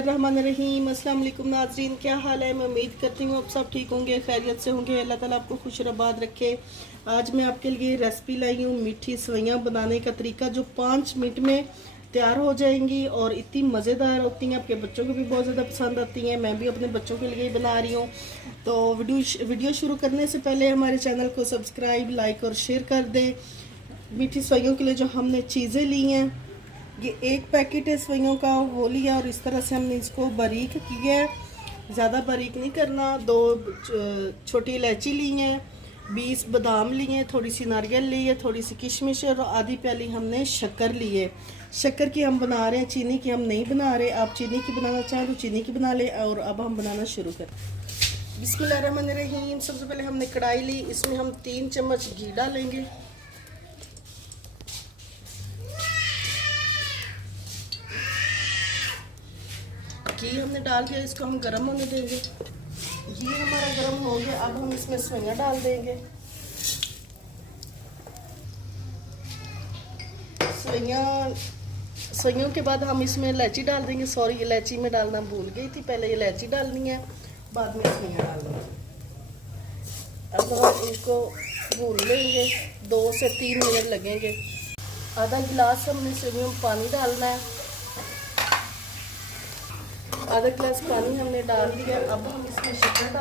बिस्मिल्लाहिर्रहमानिर्रहीम। अस्सलाम वालेकुम नाज़रीन, क्या हाल है। मैं उम्मीद करती हूँ आप सब ठीक होंगे, खैरियत से होंगे। अल्लाह ताला आपको खुश रबाद रखे। आज मैं आपके लिए रेसिपी लाई हूँ मीठी सेवइयाँ बनाने का तरीका, जो 5 मिनट में तैयार हो जाएंगी और इतनी मज़ेदार होती हैं, आपके बच्चों को भी बहुत ज़्यादा पसंद आती हैं। मैं भी अपने बच्चों के लिए ही बना रही हूँ। तो वीडियो शुरू करने से पहले हमारे चैनल को सब्सक्राइब, लाइक और शेयर कर दें। मीठी सेवइयों के लिए जो हमने चीज़ें ली हैं, ये 1 पैकेट है सेवइयों का, वो लिया और इस तरह से हमने इसको बारीक किया है। ज़्यादा बारीक नहीं करना। 2 छोटी इलायची ली हैं, 20 बादाम लिए हैं, थोड़ी सी नारियल ली है, थोड़ी सी किशमिश और आधी प्याली हमने शक्कर ली है। शक्कर की हम बना रहे हैं, चीनी की हम नहीं बना रहे। आप चीनी की बनाना चाहें तो चीनी की बना लें। और अब हम बनाना शुरू करें। बिस्मिल्लाहिर्रहमानिर्रहीम। सबसे पहले हमने कढ़ाई ली, इसमें हम 3 चम्मच घी डालेंगे। घी हमने डाल दिया, इसको हम गर्म होने देंगे। घी हमारा गर्म हो गया, अब हम इसमें सेवइयाँ डाल देंगे। सेवइयों के बाद हम इसमें इलायची डाल देंगे। सॉरी, इलायची में डालना भूल गई थी, पहले इलायची डालनी है, बाद में सेवइयाँ डालनी है। अब हम इनको भून लेंगे, 2 से 3 मिनट लगेंगे। आधा गिलास हमने सेवइयों में पानी डालना है। आधा गिलास पानी हमने डाल दिया। अब हम इसमें शक्कर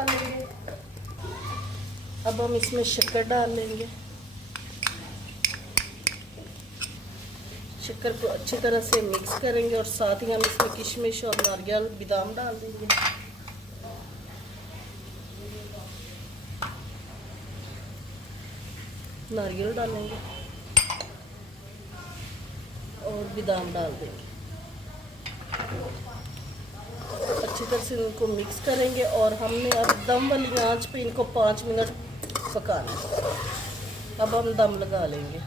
डालेंगे। शक्कर को अच्छी तरह से मिक्स करेंगे और साथ ही हम इसमें किशमिश और नारियल, बादाम डाल देंगे। नारियल डालेंगे और बादाम डाल देंगे। अच्छी तरह से इनको मिक्स करेंगे और हमने अब दम वाली आंच पे इनको 5 मिनट पकाना है। अब हम दम लगा लेंगे।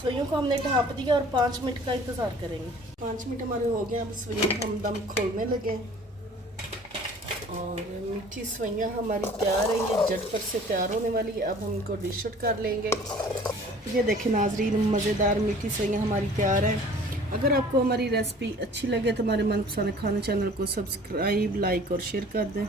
सेवइयों को हमने ढाँप दिया और 5 मिनट का इंतज़ार करेंगे। 5 मिनट हमारे हो गए। अब सेवइयों को हम दम खोलने लगे और मीठी सेवइयाँ हमारी तैयार है। ये झटपट से तैयार होने वाली है। अब हम इनको डिश आउट कर लेंगे। ये देखें नाजरीन, मज़ेदार मीठी सेवइयाँ हमारी तैयार है। अगर आपको हमारी रेसिपी अच्छी लगे तो हमारे मनपसंद खाने चैनल को सब्सक्राइब, लाइक और शेयर कर दें।